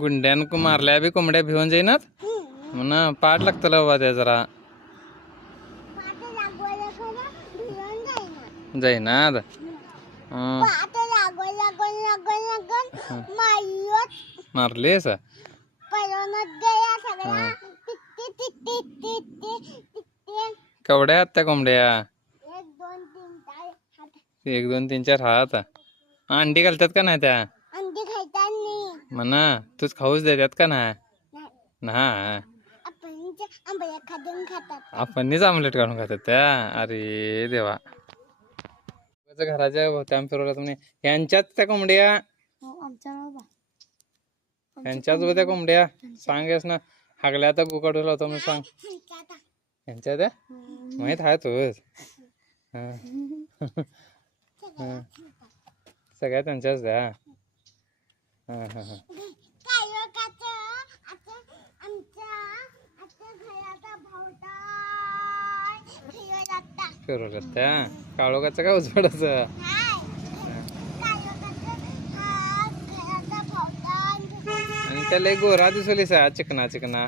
गुंड्यान मारल्या बी कोंबड्या भिवून जाईनात म्हणा. पाठ लागतं बाबा त्या जरा जाईनात. मारलीस केवढ्या आहेत त्या कोंबड्या? 1 2 3 4 हात. अंडी घालतात का नाही त्या म्हणा? तूच खाऊच देतात का नाही? आपणच आमलेट काढून खातात त्या. अरे देवा, घराच्या भोवत्या फिरवला तुम्ही. यांच्यात त्या कोंबड्या, यांच्याच त्या कोंबड्या सांगेस ना. हागल्या तर गुकाडूला होता म्हणून सांग. यांच्या त्या माहित आहे तूच. सगळ्या त्यांच्याच द्या. फिरवल्यात त्या. काळोखाचं का उजवडाचं? आणि त्याला एक गोरा दिसलीस चिकना चिकना.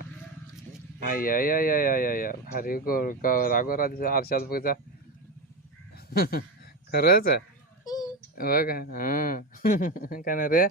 आय भारी गोरा गोरा दिस आरशात बघा. खरंच बघ. का ना रे.